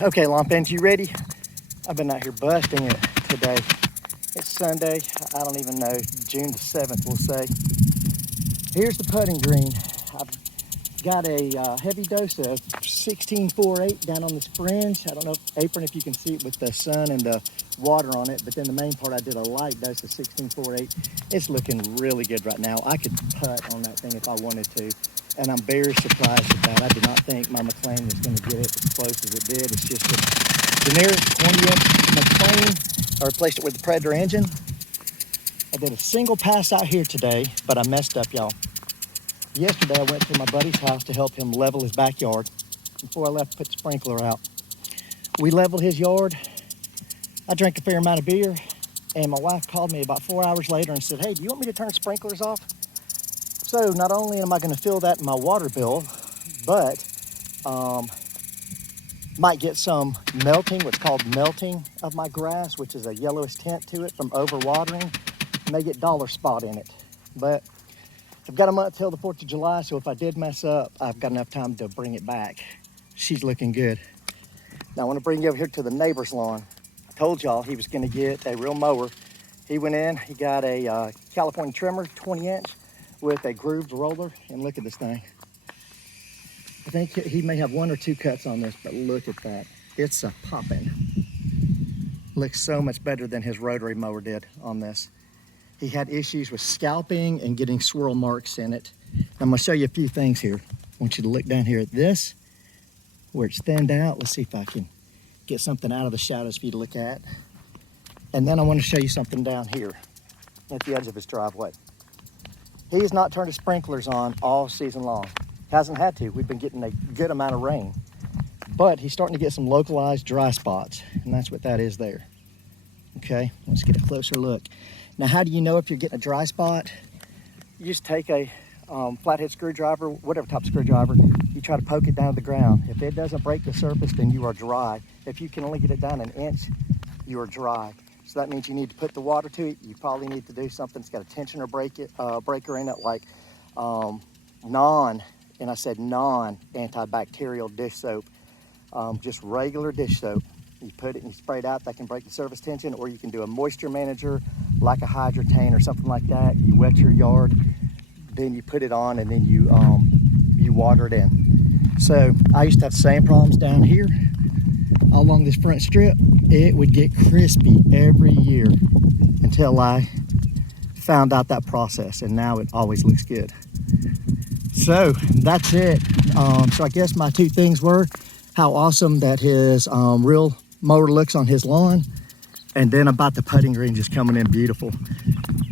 Okay, lawn fans, you ready? I've been out here busting it today. It's Sunday, I don't even know, June the 7th, we'll say. Here's the putting green. I've got a heavy dose of 1648 down on this fringe. I don't know, apron, if you can see it with the sun and the water on it, but then the main part I did a light dose of 1648. It's looking really good right now. I could putt on that thing if I wanted to. And I'm very surprised at that. I did not think my McLean was going to get it as close as it did. It's just a generic 20-inch McLean. I replaced it with the Predator engine. I did a single pass out here today, but I messed up, y'all. Yesterday, I went to my buddy's house to help him level his backyard. Before I left, put the sprinkler out. We leveled his yard. I drank a fair amount of beer, and my wife called me about 4 hours later and said, "Hey, do you want me to turn sprinklers off?" So not only am I going to feel that in my water bill, but might get some melting, what's called melting of my grass, which is a yellowish tint to it from overwatering. May get dollar spot in it. But I've got a month till the 4th of July, so if I did mess up, I've got enough time to bring it back. She's looking good. Now I want to bring you over here to the neighbor's lawn. I told y'all he was going to get a real mower. He went in, he got a California trimmer, 20-inch. With a grooved roller, and look at this thing. I think he may have 1 or 2 cuts on this, but look at that. It's a poppin'. Looks so much better than his rotary mower did on this. He had issues with scalping and getting swirl marks in it. I'm gonna show you a few things here. I want you to look down here at this, where it's thinned out. Let's see if I can get something out of the shadows for you to look at. And then I want to show you something down here at the edge of his driveway. He's not turned his sprinklers on all season long. Hasn't had to. We've been getting a good amount of rain. But he's starting to get some localized dry spots, and that's what that is there. Okay, let's get a closer look. Now, how do you know if you're getting a dry spot? You just take a flathead screwdriver, whatever type of screwdriver, you try to poke it down to the ground. If it doesn't break the surface, then you are dry. If you can only get it down 1 inch, you are dry. So that means you need to put the water to it. You probably need to do something that's got a tensioner breaker in it, like and I said non-antibacterial dish soap, just regular dish soap. You put it and you spray it out, that can break the surface tension, or you can do a moisture manager like a Hydrotain or something like that. You wet your yard, then you put it on, and then you water it in. So I used to have the same problems down here along this front strip. It would get crispy every year until I found out that process, and now it always looks good. So that's it. So I guess my 2 things were how awesome that his real mower looks on his lawn, and then about the putting green just coming in beautiful.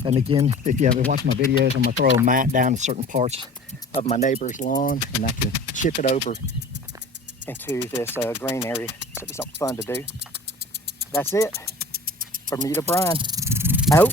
And again, if you haven't watched my videos, I'm gonna throw a mat down to certain parts of my neighbor's lawn, and I can chip it over into this green area. So it's something fun to do. That's it. Bermuda Brian. Out.